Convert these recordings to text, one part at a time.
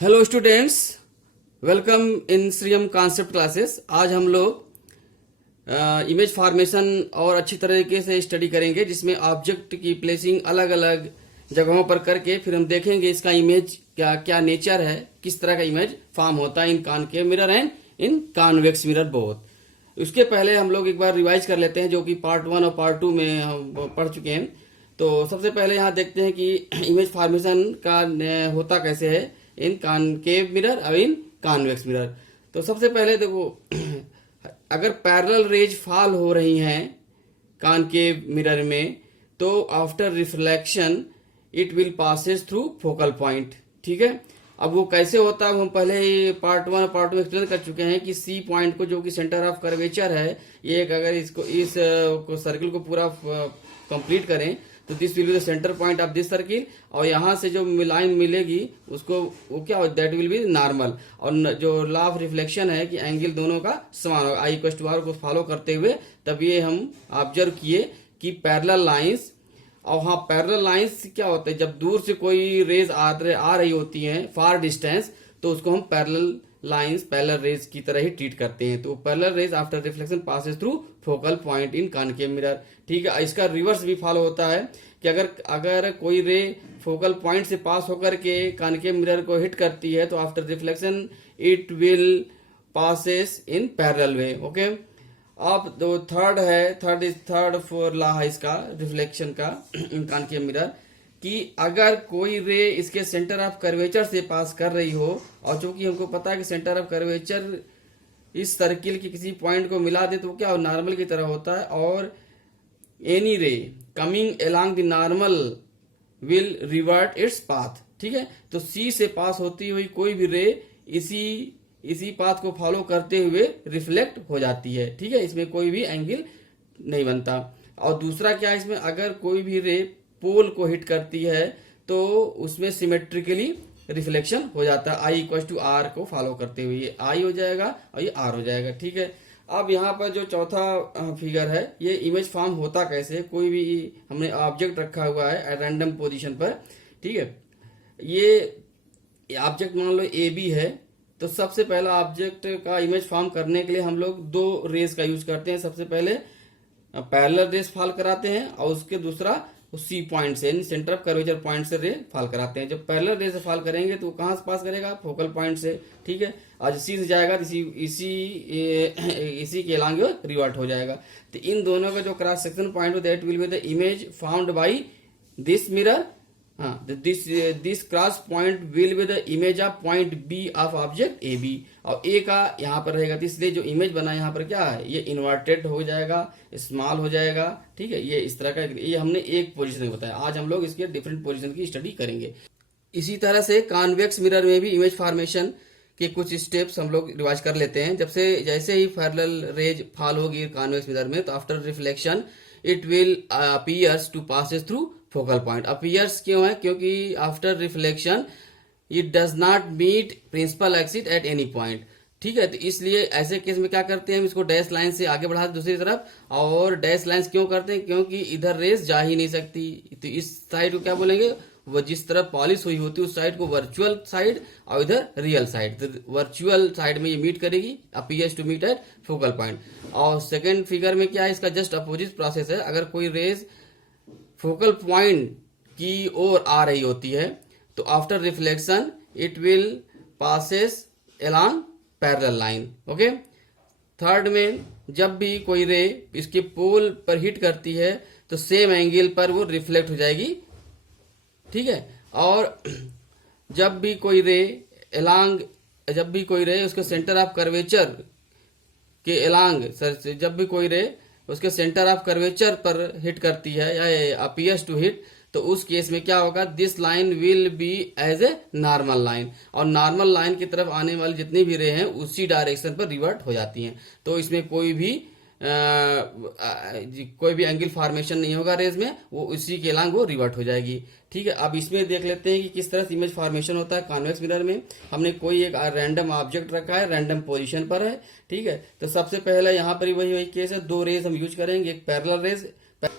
Hello students, welcome in Shriyam concept classes. आज हम लोग इमेज फॉर्मेशन और अच्छी तरीके से स्टडी करेंगे, जिसमें ऑब्जेक्ट की प्लेसिंग अलग अलग जगहों पर करके फिर हम देखेंगे इसका इमेज क्या क्या नेचर है, किस तरह का इमेज फॉर्म होता है in concave mirror and in convex mirror both. उसके पहले हम लोग एक बार रिवाइज कर लेते हैं, जो कि पार्ट 1 और पार्ट 2 में हम पढ़ चुके हैं। तो सबसे पहले यहाँ देखते हैं कि इमेज फॉर्मेशन का होता कैसे है इन कॉनकेव मिरर और इन कॉन्वेक्स मिरर। तो सबसे पहले देखो, अगर पैरेलल रेज फॉल हो रही हैं कॉनकेव मिरर में, तो after reflection it will passes through focal point. ठीक है, अब वो कैसे होता है हम पहले ही पार्ट 1 और पार्ट 2 एक्सप्लेन कर चुके हैं कि सी पॉइंट को, जो कि सेंटर ऑफ कर्वेचर है, ये एक अगर इसको इस सर्किल को पूरा कंप्लीट करें तो this will be the centre point of this circle, और यहाँ से जो लाइन मिलेगी उसको वो क्या हो, दैट विल बी नॉर्मल। और जो लॉ ऑफ रिफ्लेक्शन है कि एंगल दोनों का समान होगा, आई इक्वल टू आर को फॉलो करते हुए तब ये हम ऑब्जर्व किए कि पैरेलल लाइंस। और हाँ, पैरेलल लाइंस क्या होता है, जब दूर से कोई रेज आ रही होती हैं फार डिस्टेंस, तो उसको हम पैरेलल लाइंस पैरेलल रेज की तरह ही ट्रीट करते हैं। तो parallel rays after reflection passes through focal point in concave mirror. ठीक है, इसका रिवर्स भी फॉलो होता है कि अगर कोई रे फोकल पॉइंट से पास होकर के कॉनकेव मिरर को हिट करती है, तो after reflection it will passes in parallel way. Okay, अब जो थर्ड फोर लॉ है इसका रिफ्लेक्शन का इन कॉनकेव मिरर, कि अगर कोई रे इसके सेंटर ऑफ कर्वेचर से पास कर रही हो, और चूंकि हमको पता है कि सेंटर ऑफ कर्वेचर इस सर्किल की किसी पॉइंट को मिला दे तो क्या हो, नॉर्मल की तरह होता है, और any ray coming along the normal will revert its path. ठीक है, तो सी से पास होती हुई कोई भी रे इसी पाथ को फॉलो करते हुए रिफ्लेक्ट हो जाती है। ठीक है, इसमें कोई भी एंगल नहीं बनता। और दूसरा क्या है इसमें, अगर कोई भी रे पोल को हिट करती है तो उसमें सिमेट्रिकली रिफ्लेक्शन हो जाता है, आई इक्वल टू आर को फॉलो करते हुए। ये आई हो जाएगा और ये आर हो जाएगा। ठीक है, अब यहाँ पर जो चौथा फिगर है, ये इमेज फॉर्म होता कैसे। कोई भी हमने ऑब्जेक्ट रखा हुआ है रैंडम पोजीशन पर। ठीक है, ये ऑब्जेक्ट मान लो ए बी है, तो सबसे पहला ऑब्जेक्ट का इमेज फॉर्म करने के लिए हम लोग दो रेज का यूज करते हैं। सबसे पहले पैरेलल रेज फॉल कराते हैं, और उसके दूसरा सी पॉइंट से, सेंटर ऑफ कर्वेचर पॉइंट से रे फॉल कराते हैं। जब पैरेलल रे से फॉल करेंगे तो कहां से पास करेगा, फोकल पॉइंट से। ठीक है, आज सी से जाएगा तो इसी के अलांग रिवर्ट हो जाएगा। तो इन दोनों का जो क्रॉस सेक्शन पॉइंट हो, that will be the image found by this mirror. हाँ, this cross point will be the image of point B of object A B, और ए का यहाँ पर रहेगा। तो इसलिए जो इमेज बना यहाँ पर क्या है, ये इन्वर्टेड हो जाएगा, स्मॉल हो जाएगा। ठीक है, ये इस तरह का, ये हमने एक पोजीशन में बताया। आज हम लोग इसके डिफरेंट पोजीशन की स्टडी करेंगे। इसी तरह से कॉन्वेक्स मिरर में भी इमेज फॉर्मेशन के कुछ स्टेप्स हम लोग रिवाइज कर लेते हैं। जैसे ही पैरेलल रेज फॉल होगी कॉन्वेक्स मिरर में, तो after reflection it will appears to passes through focal point. Appears क्यों है, क्योंकि after reflection it does not meet principal axis at any point. ठीक है, तो इसलिए ऐसे केस में क्या करते हैं, हम इसको डैश लाइन से आगे बढ़ाते दूसरी तरफ। और डैश लाइन क्यों करते हैं, क्योंकि इधर रेस जा ही नहीं सकती। तो इस साइड को क्या बोलेंगे, वो जिस तरह पॉलिश हुई होती है उस साइड को वर्चुअल साइड, और इधर रियल साइड। तो वर्चुअल साइड में ये मीट करेगी, appears to meet at focal point. और सेकेंड फिगर में क्या है, इसका जस्ट अपोजिट प्रोसेस है। अगर कोई रेस फोकल पॉइंट की ओर आ रही होती है, तो after reflection it will passes along parallel line. Okay, third में जब भी कोई रे इसके पोल पर हिट करती है तो सेम एंगल पर वो रिफ्लेक्ट हो जाएगी। ठीक है, और जब भी कोई रे उसके सेंटर ऑफ कर्वेचर के अलांग, जब भी कोई रे उसके सेंटर ऑफ कर्वेचर पर हिट करती है या अपीयर्स टू हिट, तो उस केस में क्या होगा, this line will be as a normal line, और नॉर्मल लाइन की तरफ आने वाली जितनी भी रे हैं उसी डायरेक्शन पर रिवर्ट हो जाती हैं। तो इसमें कोई भी एंगल फॉर्मेशन नहीं होगा रेज में, वो उसी के अलांग वो रिवर्ट हो जाएगी। ठीक है, अब इसमें देख लेते हैं कि किस तरह से इमेज फॉर्मेशन होता है कॉन्वेक्स मिरर में। हमने कोई एक रैंडम ऑब्जेक्ट रखा है, रैंडम पोजीशन पर है। ठीक है, तो सबसे पहले यहाँ पर वही केस है, दो रेज हम यूज करेंगे, एक पैरेलल रेज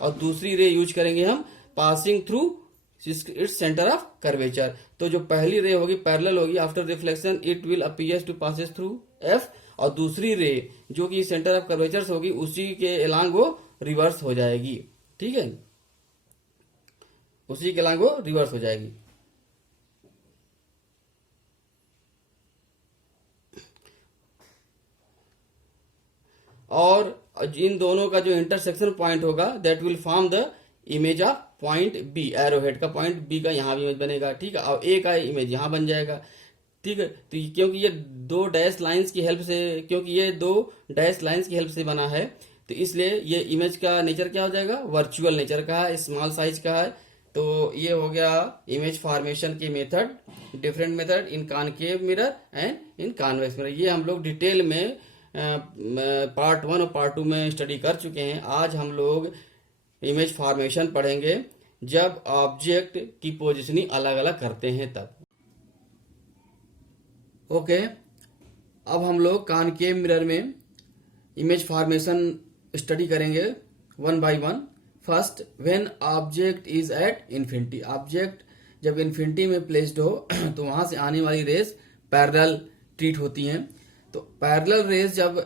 और दूसरी रे यूज करेंगे हम passing through its centre of curvature. तो जो पहली रे होगी पैरेलल होगी, after reflection it will appears to passes through F, और दूसरी रे जो कि सेंटर ऑफ कर्वेचर होगी उसी के एलांग वो रिवर्स हो जाएगी। ठीक है, उसी के एलांग वो रिवर्स हो जाएगी। और इन दोनों का जो इंटरसेक्शन पॉइंट होगा that will form the image of point B, arrow head का पॉइंट बी का यहाँ भी इमेज बनेगा। ठीक है, और ए का इमेज यहाँ बन जाएगा। ठीक है, तो क्योंकि ये दो डैश लाइंस की हेल्प से बना है, तो इसलिए ये इमेज का नेचर क्या हो जाएगा, वर्चुअल नेचर का है, स्मॉल साइज का है। तो ये हो गया इमेज फॉर्मेशन के method, different method in concave mirror and in convex mirror. ये हम लोग डिटेल में पार्ट 1 और पार्ट 2 में स्टडी कर चुके हैं। आज हम लोग इमेज फॉर्मेशन पढ़ेंगे जब ऑब्जेक्ट की पोजीशनिंग अलग अलग करते हैं तब। ओके, अब हम लोग कॉनकेव मिरर में इमेज फॉर्मेशन स्टडी करेंगे one by one. First, when object is at infinity, object जब इन्फिनिटी में प्लेस्ड हो तो वहां से आने वाली रेस पैरेलल ट्रीट होती हैं। तो पैरेलल रेस जब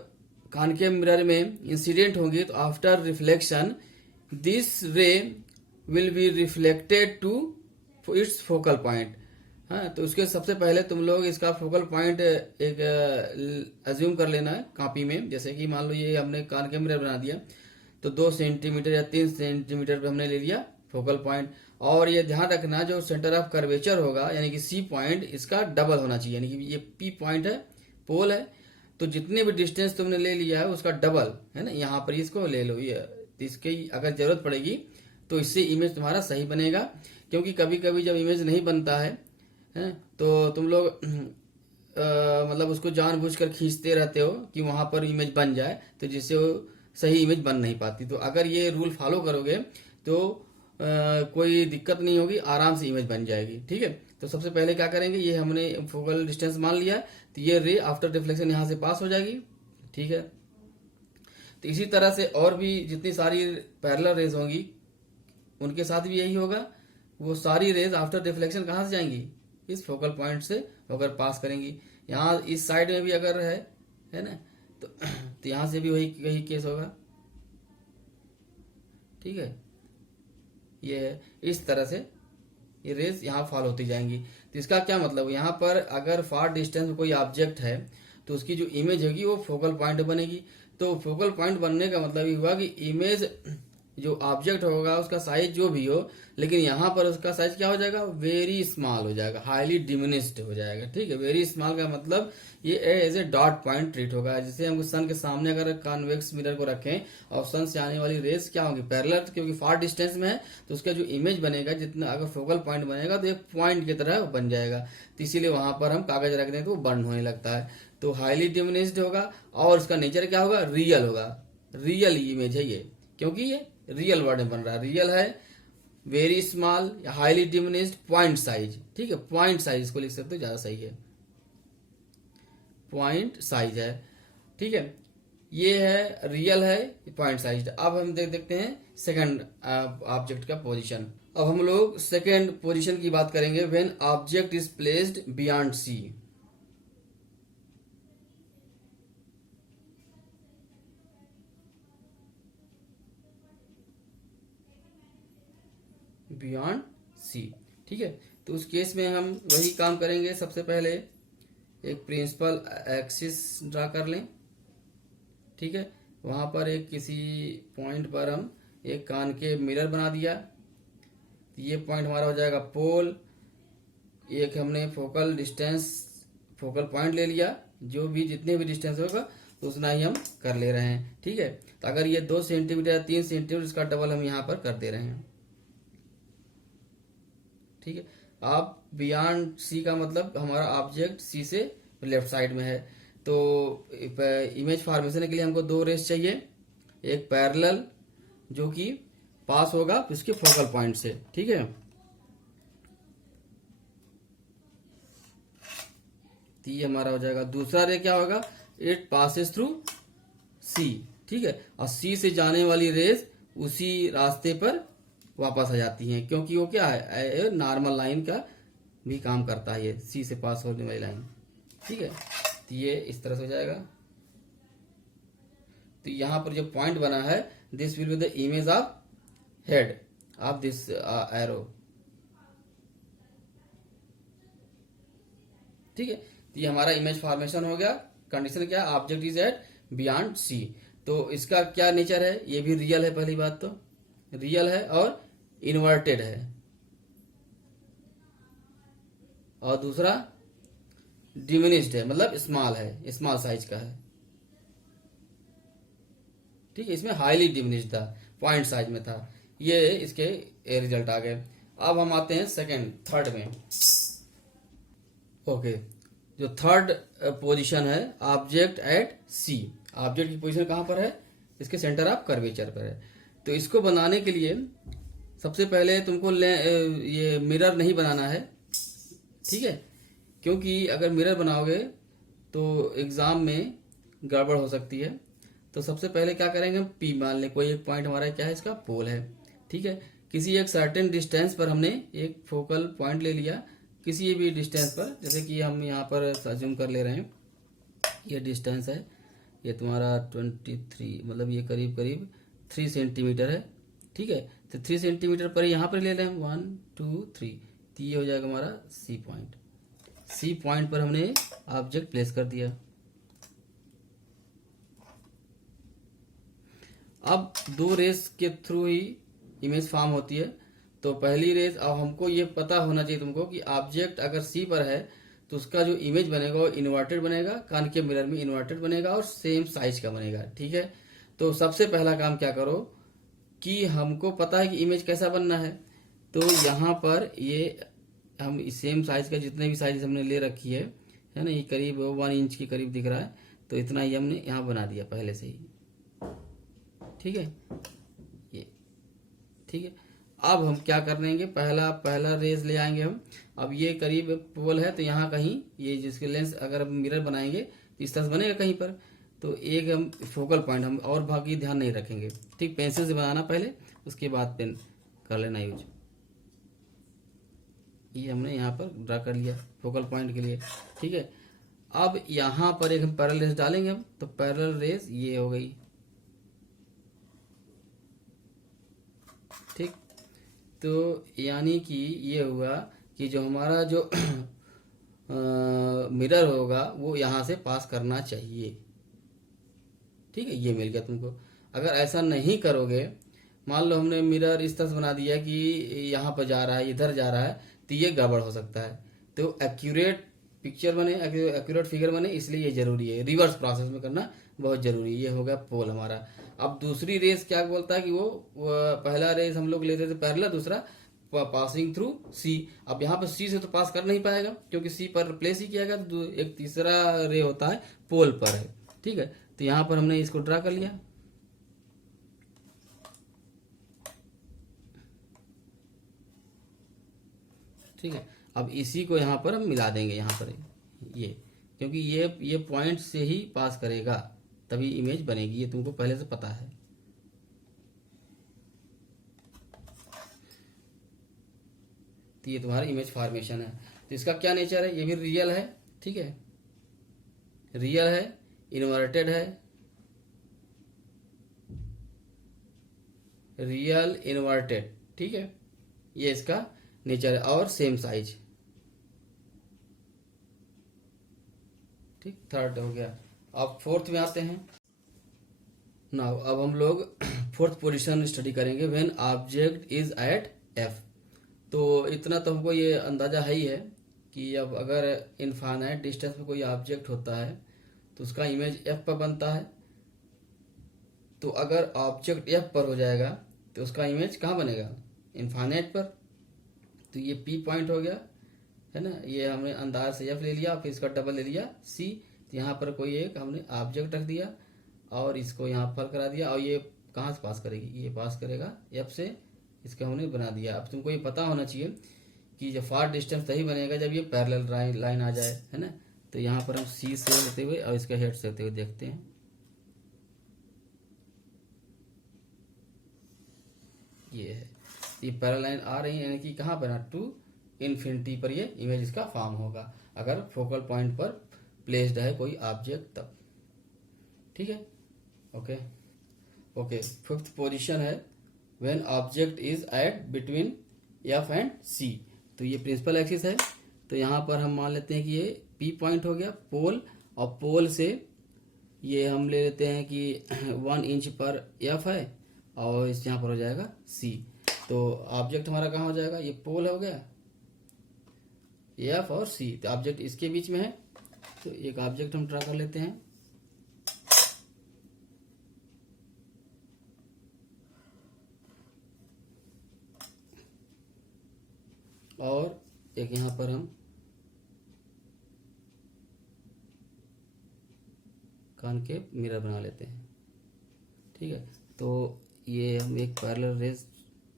कॉनकेव मिरर में इंसिडेंट होंगी तो after reflection this ray will be reflected to its focal point. हाँ, तो उसके सबसे पहले तुम लोग इसका फोकल पॉइंट एक अज्यूम कर लेना है कॉपी में। जैसे कि मान लो ये हमने कॉनकेव मिरर बना दिया, तो 2 सेंटीमीटर या 3 सेंटीमीटर पे हमने ले लिया फोकल पॉइंट। और ये ध्यान रखना जो सेंटर ऑफ कर्वेचर होगा यानी कि सी पॉइंट इसका डबल होना चाहिए, यानी कि ये पी पॉइंट है, पोल है, तो जितने भी डिस्टेंस तुमने ले लिया है उसका डबल है ना, यहाँ पर इसको ले लो। ये इसकी अगर जरूरत पड़ेगी तो इससे इमेज तुम्हारा सही बनेगा। क्योंकि कभी कभी जब इमेज नहीं बनता है तो तुम लोग मतलब उसको जानबूझकर खींचते रहते हो कि वहां पर इमेज बन जाए, तो जिससे वो सही इमेज बन नहीं पाती। तो अगर ये रूल फॉलो करोगे तो कोई दिक्कत नहीं होगी, आराम से इमेज बन जाएगी। ठीक है, तो सबसे पहले क्या करेंगे, ये हमने फोकल डिस्टेंस मान लिया, तो ये रे आफ्टर रिफ्लेक्शन यहाँ से पास हो जाएगी। ठीक है, तो इसी तरह से और भी जितनी सारी पैरेलल रेज होंगी उनके साथ भी यही होगा। वो सारी रेज आफ्टर रिफ्लेक्शन कहाँ से जाएंगी, इस फोकल पॉइंट से होकर पास करेंगी। यहाँ इस साइड में भी अगर है ना, तो यहाँ से भी वही केस होगा। ठीक है, ये इस तरह से ये रेज यहाँ फॉल होती जाएंगी। तो इसका क्या मतलब, यहाँ पर अगर फार डिस्टेंस में कोई ऑब्जेक्ट है तो उसकी जो इमेज होगी वो फोकल पॉइंट बनेगी। तो फोकल पॉइंट बनने का मतलब ये हुआ कि इमेज जो ऑब्जेक्ट होगा उसका साइज जो भी हो, लेकिन यहाँ पर उसका साइज क्या हो जाएगा, वेरी स्मॉल हो जाएगा, हाईली डिमिनिश्ड हो जाएगा। ठीक है, वेरी स्मॉल का मतलब ये as a dot point treat होगा। जैसे हम सन के सामने अगर कॉन्वेक्स मिरर को रखें और सन से आने वाली रेस क्या होगी, पैरेलल, क्योंकि फार डिस्टेंस में है तो उसका जो इमेज बनेगा, जितना अगर फोकल पॉइंट बनेगा तो एक पॉइंट की तरह बन जाएगा। तो इसीलिए वहां पर हम कागज रख दें तो वो बर्न होने लगता है। तो हाईली डिमिनिश्ड होगा और इसका नेचर क्या होगा, रियल होगा। रियल इमेज है ये, क्योंकि ये रियल वर्ड में बन रहा है। रियल है, very small, highly diminished, point size. ठीक है, पॉइंट साइज इसको लिख सकते हो, ज्यादा सही है, पॉइंट साइज है। ठीक है, ये है रियल है, पॉइंट साइज। अब हम देखते हैं सेकंड ऑब्जेक्ट का पोजीशन। अब हम लोग सेकंड पोजीशन की बात करेंगे, when object is placed beyond C. Beyond C. ठीक है, तो उस केस में हम वही काम करेंगे। सबसे पहले एक प्रिंसिपल एक्सिस ड्रा कर लें। ठीक है, वहां पर एक किसी पॉइंट पर हम एक कॉनकेव मिरर बना दिया। ये पॉइंट हमारा हो जाएगा पोल। एक हमने फोकल डिस्टेंस, फोकल पॉइंट ले लिया, जो भी जितने भी डिस्टेंस होगा तो उतना ही हम कर ले रहे हैं। ठीक है, तो अगर ये 2 सेंटीमीटर या 3 सेंटीमीटर, इसका डबल हम यहाँ पर कर दे रहे हैं। ठीक है, आप बियॉन्ड सी का मतलब हमारा ऑब्जेक्ट सी से लेफ्ट साइड में है। तो इमेज फॉर्मेशन के लिए हमको 2 रेस चाहिए, एक पैरेलल जो कि पास होगा इसके फोकल पॉइंट से। ठीक है, तो ये हमारा हो जाएगा। दूसरा रे क्या होगा, इट पासेस थ्रू सी। ठीक है, और सी से जाने वाली रेस उसी रास्ते पर वापस आ जाती हैं, क्योंकि वो क्या है, नॉर्मल लाइन का भी काम करता है, ये सी से पास होने वाली लाइन। ठीक है, तो ये इस तरह से हो जाएगा। तो यहाँ पर जो पॉइंट बना है, this will be the image of head of this arrow. ठीक है, तो ये हमारा इमेज फॉर्मेशन हो गया। कंडीशन क्या, object is at beyond C. तो इसका क्या नेचर है, ये भी रियल है, पहली बात तो रियल है और इन्वर्टेड है, और दूसरा डिमिनिश्ड है, मतलब स्मॉल है, स्मॉल साइज का है। ठीक है, इसमें हाईली डिमिनिश्ड था, पॉइंट साइज में था। ये इसके रिजल्ट आ गए। अब हम आते हैं थर्ड में। ओके, जो थर्ड पोजीशन है, ऑब्जेक्ट एट सी। ऑब्जेक्ट की पोजीशन कहाँ पर है, इसके सेंटर ऑफ कर्वेचर पर है। तो इसको बनाने के लिए सबसे पहले तुमको ये मिरर नहीं बनाना है। ठीक है, क्योंकि अगर मिरर बनाओगे तो एग्जाम में गड़बड़ हो सकती है। तो सबसे पहले क्या करेंगे, हम पी मान लें, कोई एक पॉइंट हमारा क्या है, इसका पोल है। ठीक है, किसी एक सर्टेन डिस्टेंस पर हमने एक फोकल पॉइंट ले लिया, किसी भी डिस्टेंस पर, जैसे कि हम यहाँ पर अज्यूम कर ले रहे हैं, ये डिस्टेंस है, ये तुम्हारा 23, मतलब ये करीब करीब 3 सेंटीमीटर है। ठीक है, तो 3 सेंटीमीटर पर यहाँ पर ले लें हम 1 2 3, तो ये हो जाएगा हमारा सी पॉइंट। सी पॉइंट पर हमने ऑब्जेक्ट प्लेस कर दिया। अब दो रेस के थ्रू ही इमेज फॉर्म होती है। तो पहली रेस, अब हमको ये पता होना चाहिए तुमको कि ऑब्जेक्ट अगर सी पर है तो उसका जो इमेज बनेगा वो इन्वर्टेड बनेगा, कॉनकेव मिरर में इन्वर्टेड बनेगा और सेम साइज का बनेगा। ठीक है, तो सबसे पहला काम क्या करो कि हमको पता है कि इमेज कैसा बनना है। तो यहाँ पर ये हम सेम साइज का जितने भी साइज हमने ले रखी है ना, ये करीब 1 इंच के करीब दिख रहा है, तो इतना ही हमने यहाँ बना दिया पहले से ही। ठीक है, ये ठीक है। अब हम क्या कर लेंगे, पहला रेज ले आएंगे हम। अब ये करीब पोल है, तो यहाँ कहीं ये जिसके लेंस अगर हम मिरर बनाएंगे तो इस तरह से बनेगा कहीं पर, तो एक हम फोकल पॉइंट, हम और बाकी ध्यान नहीं रखेंगे। ठीक, पेंसिल से बनाना पहले, उसके बाद पेन कर लेना यूज। ये हमने यहाँ पर ड्रा कर लिया फोकल पॉइंट के लिए। ठीक है, अब यहाँ पर एक हम पैरेलल रेस डालेंगे हम, तो पैरेलल रेस ये हो गई। ठीक, तो यानी कि ये हुआ कि जो हमारा जो मिरर होगा वो यहाँ से पास करना चाहिए। ठीक है, ये मिल गया तुमको। अगर ऐसा नहीं करोगे, मान लो हमने मिरर इस तरह से बना दिया कि यहाँ पर जा रहा है, इधर जा रहा है, तो ये गड़बड़ हो सकता है। तो एक्यूरेट पिक्चर बने, एक्यूरेट फिगर बने, इसलिए ये जरूरी है, रिवर्स प्रोसेस में करना बहुत जरूरी है। ये हो गया पोल हमारा। अब दूसरी रेस क्या बोलता है कि वो पहला रेस हम लोग लेते थे पैरेलल, दूसरा पासिंग थ्रू सी। अब यहाँ पर सी से तो पास कर नहीं पाएगा क्योंकि सी पर रिप्लेस ही किया गया, तो एक तीसरा रे होता है पोल पर है। ठीक है, तो यहाँ पर हमने इसको ड्रा कर लिया। ठीक है, अब इसी को यहाँ पर हम मिला देंगे, यहाँ पर ये, क्योंकि ये पॉइंट से ही पास करेगा तभी इमेज बनेगी, ये तुमको पहले से पता है। तो ये तुम्हारा इमेज फॉर्मेशन है। तो इसका क्या नेचर है, ये भी रियल है। ठीक है, रियल है, इन्वर्टेड है, रियल इन्वर्टेड। ठीक है, ये इसका नेचर है, और सेम साइज। ठीक, थर्ड हो गया। अब फोर्थ में आते हैं। नाउ अब हम लोग फोर्थ पोजीशन स्टडी करेंगे, when object is at F. तो इतना तो हमको ये अंदाजा है ही है कि अब अगर इनफाइनाइट डिस्टेंस में कोई ऑब्जेक्ट होता है तो उसका इमेज एफ पर बनता है। तो अगर ऑब्जेक्ट एफ पर हो जाएगा तो उसका इमेज कहाँ बनेगा, इनफाइनाइट पर। तो ये पी पॉइंट हो गया है ना, ये हमने अंदाज से एफ ले लिया, फिर इसका डबल ले लिया सी। तो यहाँ पर कोई एक हमने ऑब्जेक्ट रख दिया और इसको यहाँ पर करा दिया, और ये कहाँ से पास करेगी, ये पास करेगा एफ से, इसका हमने बना दिया। अब तुमको ये पता होना चाहिए कि जब फार डिस्टेंस तभी बनेगा जब ये पैरेलल लाइन आ जाए, है ना। तो यहाँ पर हम सी से लेते हुए और इसका हेड से लेते हुए देखते हैं। ये है, ये पैरेलल लाइन आ रही है, यानी कि कहाँ पर ना, टू इन्फिनिटी पर ये इमेज इसका फॉर्म होगा, अगर फोकल पॉइंट पर प्लेस्ड है कोई ऑब्जेक्ट तब। ठीक है, ओके ओके। फिफ्थ पोजीशन है when object is at between F and C. तो ये प्रिंसिपल एक्सिस है, तो यहाँ पर हम मान लेते हैं कि ये पी पॉइंट हो गया पोल, और पोल से ये हम ले लेते हैं कि 1 इंच पर एफ है, और इस यहाँ पर हो जाएगा सी। तो ऑब्जेक्ट हमारा कहाँ हो जाएगा, ये पोल हो गया एफ और सी, तो ऑब्जेक्ट इसके बीच में है। तो एक ऑब्जेक्ट हम ड्रा कर लेते हैं, और एक यहाँ पर हम कॉनकेव मिरर बना लेते हैं। ठीक है, तो ये हम एक पैरेलल रेज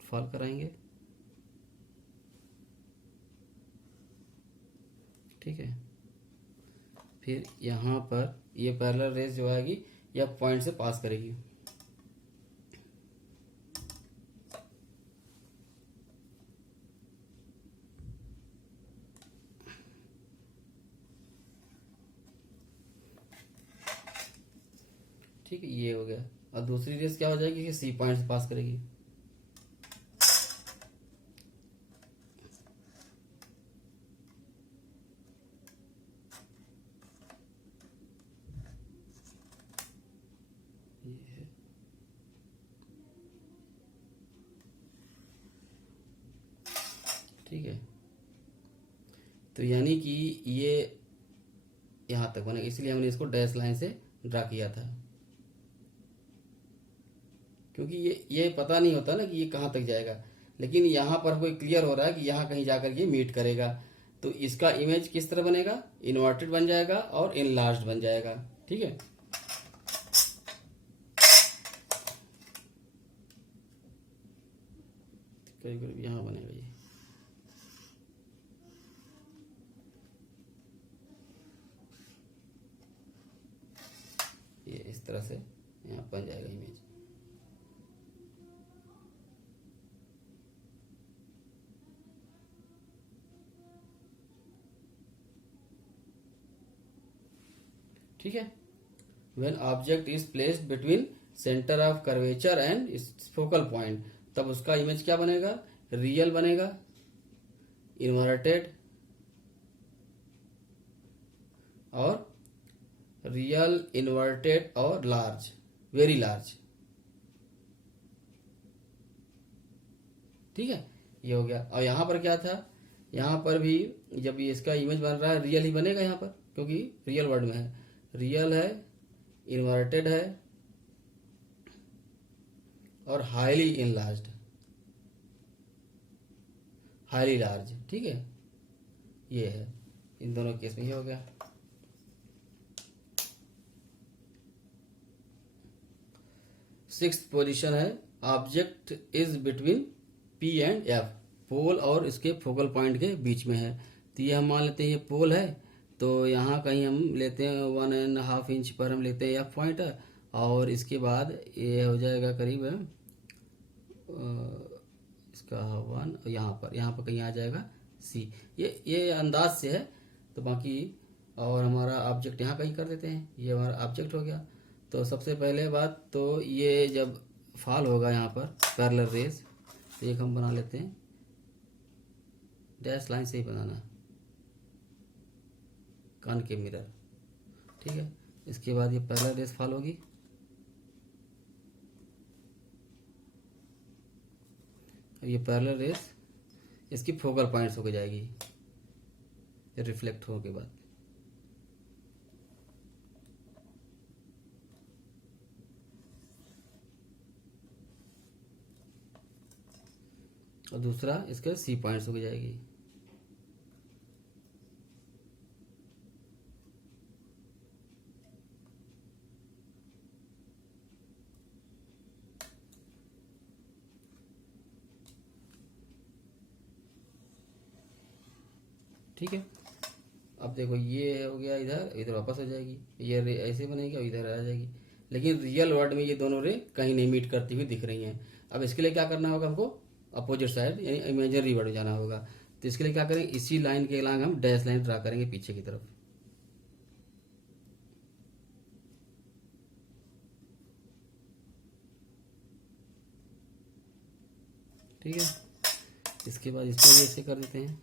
फॉल कराएंगे। ठीक है, फिर यहाँ पर ये पैरेलल रेज जो आएगी यह पॉइंट से पास करेगी। ठीक है, ये हो गया। और दूसरी रेस क्या हो जाएगी कि सी पॉइंट से पास करेगी। ठीक है, तो यानी कि ये यहाँ तक बनेगा, इसलिए हमने इसको डैश लाइन से ड्रा किया था, क्योंकि ये पता नहीं होता ना कि ये कहाँ तक जाएगा, लेकिन यहाँ पर कोई क्लियर हो रहा है कि यहाँ कहीं जाकर ये मीट करेगा। तो इसका इमेज किस तरह बनेगा, इन्वर्टेड बन जाएगा और इनलार्ज्ड बन जाएगा। ठीक है, करीब करीब यहाँ बनेगा ये इस तरह से यहाँ बन जाएगा इमेज। ठीक है, when object is placed between centre of curvature and focal point, तब उसका इमेज क्या बनेगा, रियल बनेगा, इन्वर्टेड और रियल, इन्वर्टेड और लार्ज, वेरी लार्ज। ठीक है, ये हो गया। और यहाँ पर क्या था, यहाँ पर भी जब ये इसका इमेज बन रहा है रियल ही बनेगा यहाँ पर, क्योंकि रियल वर्ड में है, रियल है, इन्वर्टेड है और हाईली इनलार्ज्ड, हाईली लार्ज। ठीक है, ये है, इन दोनों केस में ये हो गया। सिक्स्थ पोजीशन है object is between P and F, pole और इसके फोकल पॉइंट के बीच में है। तो ये हम मान लेते हैं ये पोल है, तो यहाँ कहीं हम लेते हैं 1.5 इंच पर हम लेते हैं एफ पॉइंट, और इसके बाद ये हो जाएगा करीब इसका 1, यहाँ पर कहीं आ जाएगा सी। ये अंदाज से है, तो बाकी और हमारा ऑब्जेक्ट यहाँ कहीं कर देते हैं, ये हमारा ऑब्जेक्ट हो गया। तो सबसे पहले बात तो ये जब फॉल होगा यहाँ पर पैरेलल रेज, तो एक हम बना लेते हैं, डैश लाइन से ही बनाना है, कॉनकेव मिरर। ठीक है, इसके बाद ये पैरेलल रेज फॉल होगी, ये पैरेलल रेज इसकी फोकल पॉइंट्स होकर जाएगी रिफ्लेक्ट होने के बाद। और दूसरा इसके सी पॉइंट्स हो जाएगी। ठीक है, अब देखो ये हो गया, इधर वापस हो जाएगी, ये रे ऐसे बनेगी और इधर आ जाएगी, लेकिन रियल वर्ल्ड में ये दोनों रे कहीं नहीं मीट करती हुई दिख रही हैं। अब इसके लिए क्या करना होगा हमको, अपोजिट साइड यानी इमेजिनरी वर्ड जाना होगा। तो इसके लिए क्या करेंगे, इसी लाइन के अलावा हम डैश लाइन ड्रा करेंगे पीछे की तरफ। ठीक है, इसके बाद इसको भी ऐसे कर देते हैं।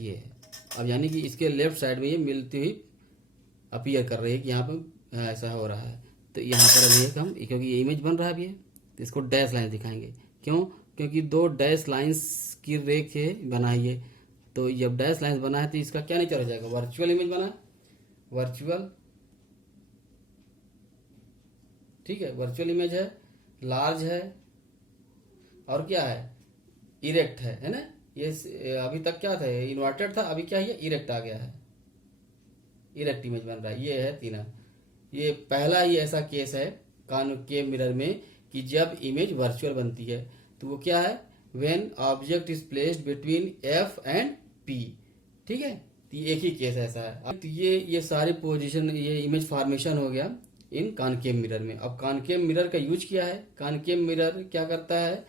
ये अब यानी कि इसके लेफ्ट साइड में ये मिलती हुई अपीयर कर रही है कि यहाँ पर ऐसा हो रहा है। तो यहाँ पर अभी एक हम, क्योंकि ये इमेज बन रहा है अभी है, तो इसको डैश लाइन दिखाएंगे। क्यों? क्योंकि दो डैश लाइंस की रेखे बनाई है। तो जब डैश लाइंस बना है तो इसका क्या नेचर हो जाएगा, वर्चुअल इमेज बना है, वर्चुअल। ठीक है, वर्चुअल इमेज है, लार्ज है, और क्या है, इरेक्ट है ना। ये अभी तक क्या था, इन्वर्टेड था, अभी क्या है, इरेक्ट आ गया है, इरेक्ट इमेज बन रहा है। ये है तीना। ये पहला ही ऐसा केस है कॉनकेव मिरर में कि जब इमेज वर्चुअल बनती है। तो वो क्या है, when object is placed between F and P. ठीक है, तो ये एक ही केस ऐसा है। तो ये सारी पोजीशन, ये इमेज फॉर्मेशन हो गया इन कॉनकेव मिरर में। अब कॉनकेव मिरर का यूज क्या है, कॉनकेव मिरर क्या करता है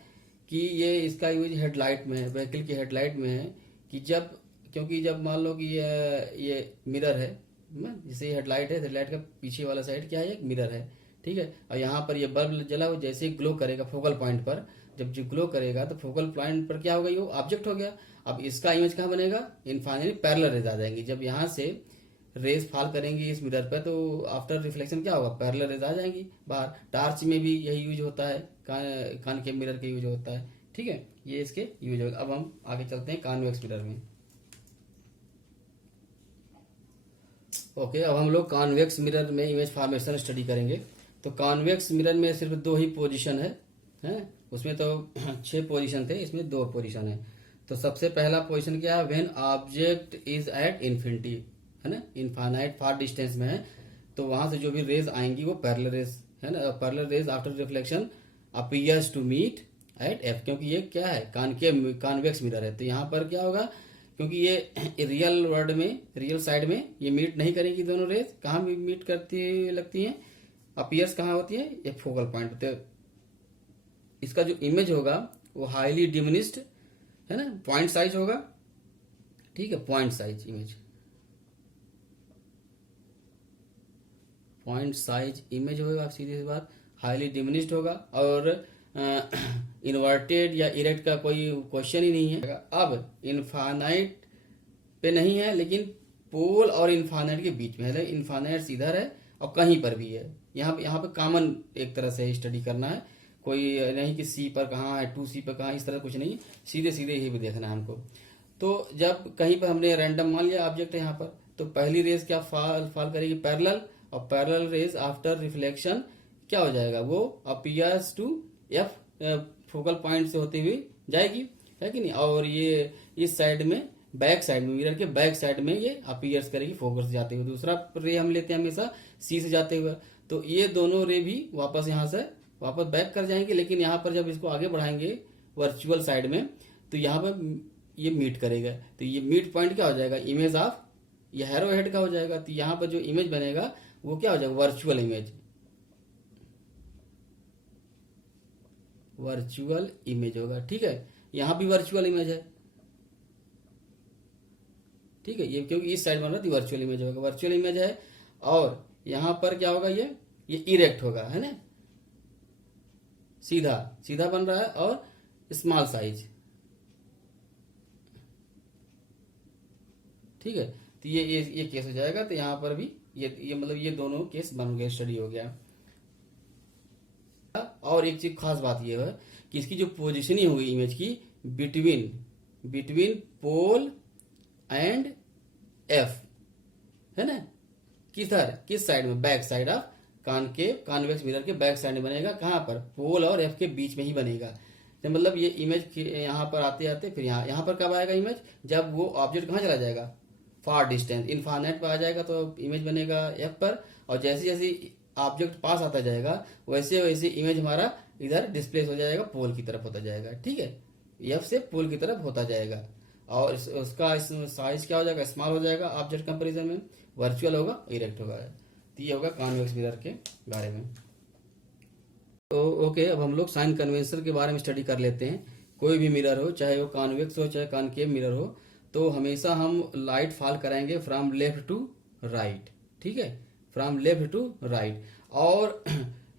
कि ये इसका यूज हेडलाइट में है, व्हीकल की हेडलाइट में है। कि जब, क्योंकि जब मान लो कि ये मिरर है, जैसे हेडलाइट है, हेडलाइट का पीछे वाला साइड क्या है, एक मिरर है। ठीक है, और यहाँ पर ये बल्ब जला हो, जैसे ही ग्लो करेगा फोकल पॉइंट पर, जब जो ग्लो करेगा तो फोकल पॉइंट पर क्या होगा, ये ऑब्जेक्ट हो गया। अब इसका इमेज कहाँ बनेगा, इनफाइनाइट पैरेलल रेज आ जाएंगी। जब यहाँ से रेज फॉल करेंगी इस मिरर पर, तो आफ्टर रिफ्लेक्शन क्या होगा, पैरेलल रेज आ जाएंगी बाहर। टार्च में भी यही यूज होता है, कॉनकेव मिरर का यूज होता है। ठीक है, ये इसके यूज होगा। अब हम आगे चलते हैं कॉन्वेक्स मिरर में। ओके, अब हम लोग कॉन्वेक्स मिरर में इमेज फॉर्मेशन स्टडी करेंगे। तो कॉन्वेक्स मिरर में सिर्फ दो ही पोजीशन है। उसमें तो 6 पोजीशन थे, इसमें 2 पोजीशन है। तो सबसे पहला पोजीशन क्या है, when object is at infinity, है ना, इनफाइनाइट फार डिस्टेंस में है। तो वहां से जो भी रेज आएंगी वो पैरेलल रेज है ना, parallel rays after reflection appears to meet at F. क्योंकि ये क्या है, कॉन्वेक्स मिरर है। तो यहाँ पर क्या होगा, क्योंकि ये रियल वर्ल्ड में, रियल साइड में ये मीट नहीं करेगी दोनों रेज। कहाँ मीट करती लगती हैं, अपीयर्स कहाँ होती है, ये फोकल पॉइंट होते हैं। इसका जो इमेज होगा वो हाईली डिमिनिस्ड है ना, पॉइंट साइज होगा। ठीक है, point size image, point size image होगा, सीधी सी बात, हाईली डिमिनिस्ड होगा। और इन्वर्टेड या इरेक्ट का कोई क्वेश्चन ही नहीं है। अब इनफाइनाइट पे नहीं है, लेकिन पोल और इनफाइनाइट के बीच में है। इनफाइनाइट सीधा है और कहीं पर भी है। यहाँ पे कॉमन एक तरह से स्टडी करना है, कोई नहीं कि सी पर कहाँ है, 2C पर कहाँ, इस तरह कुछ नहीं, सीधे सीधे ही भी देखना है हमको। तो जब कहीं पर हमने रैंडम मान लिया ऑब्जेक्ट है यहाँ पर, तो पहली रेज क्या फॉल करेगी, पैरेलल। और पैरेलल रेज आफ्टर रिफ्लेक्शन क्या हो जाएगा, वो appears to F focal point से होते हुए जाएगी, है कि नहीं। और ये इस साइड में, बैक साइड में, मिरर के बैक साइड में ये अपीयर्स करेगी फोकस जाते हुए। दूसरा रे हम लेते हैं हमेशा सी से जाते हुए। तो ये दोनों रे भी वापस यहाँ से वापस बैक कर जाएंगे। लेकिन यहाँ पर जब इसको आगे बढ़ाएंगे वर्चुअल साइड में, तो यहाँ पर ये मीट करेगा। तो ये मीट पॉइंट क्या हो जाएगा, इमेज ऑफ ये हैरो हेड का हो जाएगा। तो यहाँ पर जो इमेज बनेगा वो क्या हो जाएगा, वर्चुअल इमेज, वर्चुअल इमेज होगा। ठीक है, यहाँ भी वर्चुअल इमेज है। ठीक है, ये क्योंकि इस साइड बन रहा है तो वर्चुअल इमेज होगा, वर्चुअल इमेज है। और यहाँ पर क्या होगा, ये इरेक्ट होगा, है ना, सीधा सीधा बन रहा है और स्मॉल साइज। ठीक है, तो ये केस हो जाएगा। तो यहाँ पर भी ये मतलब ये दोनों केस बन गए, स्टडी हो गया। और एक चीज खास बात ये है कि इसकी जो पोजीशनिंग होगी इमेज की, बिटवीन पोल एंड एफ, है ना, किस साइड में, back side of convex mirror के बैक साइड में बनेगा। कहाँ पर, पोल और एफ के बीच में ही बनेगा। तो मतलब ये इमेज यहाँ पर आते आते फिर यहाँ पर कब आएगा इमेज, जब वो ऑब्जेक्ट कहाँ चला जाएगा, फार डिस्टेंस इनफाइनाइट पर आ जाएगा, तो इमेज बनेगा एफ पर। और जैसे जैसे ऑब्जेक्ट पास आता जाएगा वैसे वैसे इमेज हमारा इधर डिस्प्लेस हो जाएगा, पोल की तरफ होता जाएगा। ठीक है, एफ से पोल की तरफ होता जाएगा। और उसका साइज क्या हो जाएगा, स्मॉल हो जाएगा ऑब्जेक्ट कंपैरिजन में, वर्चुअल होगा, इरेक्ट होगा। तो ये होगा कॉन्वेक्स मिरर के बारे में। तो ओके, अब हम लोग साइन कन्वेंशन के बारे में स्टडी कर लेते हैं। कोई भी मिरर हो, चाहे वो कॉन्वेक्स हो चाहे कॉनकेव मिरर हो, तो हमेशा हम लाइट फॉल कराएंगे फ्रॉम लेफ्ट टू राइट। ठीक है, फ्रॉम लेफ्ट टू राइट। और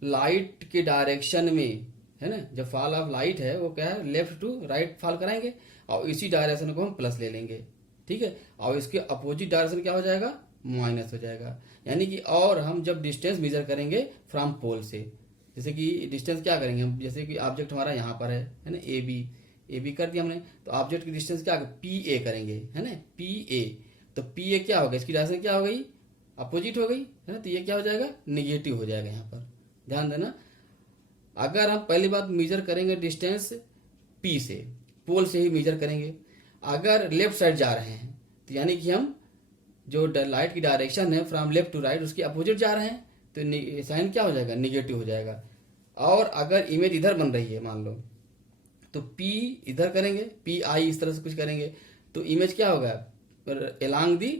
लाइट के डायरेक्शन में, है ना, जब फॉल ऑफ लाइट है वो क्या है, लेफ्ट टू राइट फॉल कराएंगे और इसी डायरेक्शन को हम प्लस ले लेंगे। ठीक है, और इसके अपोजिट डायरेक्शन क्या हो जाएगा, माइनस हो जाएगा। यानी कि और हम जब डिस्टेंस मेजर करेंगे फ्रॉम पोल से, जैसे कि डिस्टेंस क्या करेंगे हम, जैसे कि ऑब्जेक्ट हमारा यहाँ पर है ना, ए बी कर दिया हमने, तो ऑब्जेक्ट की डिस्टेंस क्या पी ए करेंगे, है ना, पी ए। तो पी ए क्या होगा, इसकी डायरेक्शन क्या हो गई, अपोजिट हो गई, है ना, तो ये क्या हो जाएगा, निगेटिव हो जाएगा। यहाँ पर ध्यान देना, अगर हम पहली बात मेजर करेंगे डिस्टेंस पी से, पोल से ही मेजर करेंगे। अगर लेफ्ट साइड जा रहे हैं तो यानी कि हम जो लाइट की डायरेक्शन है फ्रॉम लेफ्ट टू राइट उसके अपोजिट जा रहे हैं, तो साइन क्या हो जाएगा, निगेटिव हो जाएगा। और अगर इमेज इधर बन रही है मान लो, तो पी इधर करेंगे, पी आई इस तरह से कुछ करेंगे, तो इमेज क्या होगा, along the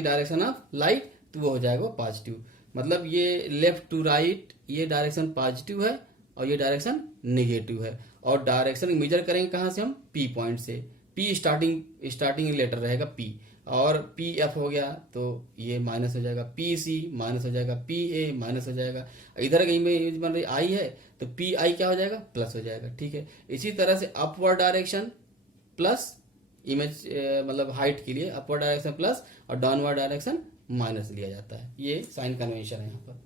direction of light, तो वो हो जाएगा पॉजिटिव। मतलब ये लेफ्ट टू राइट ये डायरेक्शन पॉजिटिव है और ये डायरेक्शन निगेटिव है। और डायरेक्शन मेजर करेंगे कहाँ से हम, पी पॉइंट से। पी स्टार्टिंग लेटर रहेगा पी, और पी एफ हो गया तो ये माइनस हो जाएगा, पी सी माइनस हो जाएगा, पी ए माइनस हो जाएगा। इधर की इमेज बन रही आई है तो पी आई क्या हो जाएगा, प्लस हो जाएगा। ठीक है, इसी तरह से अपवर्ड डायरेक्शन प्लस इमेज मतलब हाइट के लिए अपवर्ड डायरेक्शन प्लस और डाउनवर्ड डायरेक्शन माइनस लिया जाता है। ये साइन कन्वेंशन है यहाँ पर।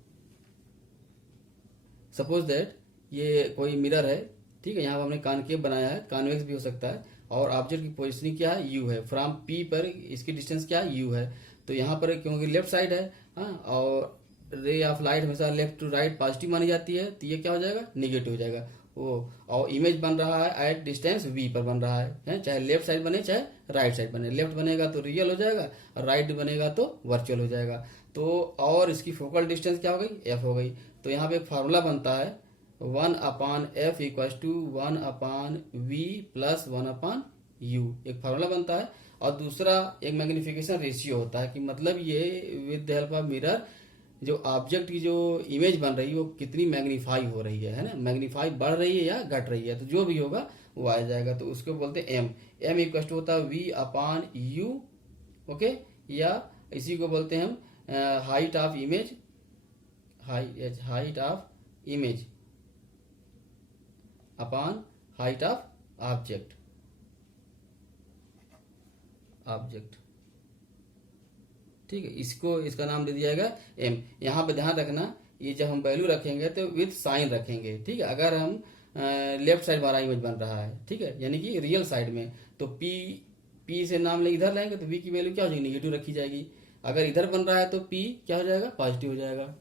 सपोज दैट ये कोई मिरर है, ठीक है, यहाँ पर हमने कॉनकेव बनाया है, कॉन्वेक्स भी हो सकता है, और ऑब्जेक्ट की पोजीशनिंग क्या है, यू है, फ्रॉम पी पर इसकी डिस्टेंस क्या है, यू है। तो यहाँ पर क्योंकि लेफ्ट साइड है, हाँ, और रे ऑफ लाइट हमेशा लेफ्ट टू राइट पॉजिटिव मानी जाती है, तो ये क्या हो जाएगा, निगेटिव हो जाएगा। वो और इमेज बन रहा है एट डिस्टेंस वी पर बन रहा है, चाहे लेफ्ट साइड बने चाहे राइट साइड बने। लेफ्ट बनेगा तो रियल हो जाएगा और राइट बनेगा तो वर्चुअल हो जाएगा। तो और इसकी फोकल डिस्टेंस क्या हो गई, एफ हो गई। तो यहाँ पे एक फार्मूला बनता है 1/f equal to 1/v plus 1/u, एक फार्मूला बनता है। और दूसरा एक मैग्निफिकेशन रेशियो होता है कि मतलब ये with the help of mirror जो ऑब्जेक्ट की जो इमेज बन रही है वो कितनी मैग्नीफाई हो रही है ना, मैग्नीफाई बढ़ रही है या घट रही है, तो जो भी होगा वो आ जाएगा। तो उसको बोलते हैं एम इक्वल टू होता है v/u, ओके, या इसी को बोलते हैं हम height of image, height of image upon height of object. ठीक है, इसका नाम दे दिया गया एम। यहाँ पे ध्यान रखना, ये जब हम वैल्यू रखेंगे तो विथ साइन रखेंगे। ठीक है, अगर हम लेफ्ट साइड हमारा इमेज बन रहा है, ठीक है, यानी कि रियल साइड में, तो पी से नाम ले इधर लाएंगे तो वी की वैल्यू क्या हो जाएगी, निगेटिव रखी जाएगी। अगर इधर बन रहा है तो पी क्या हो जाएगा, पॉजिटिव हो जाएगा।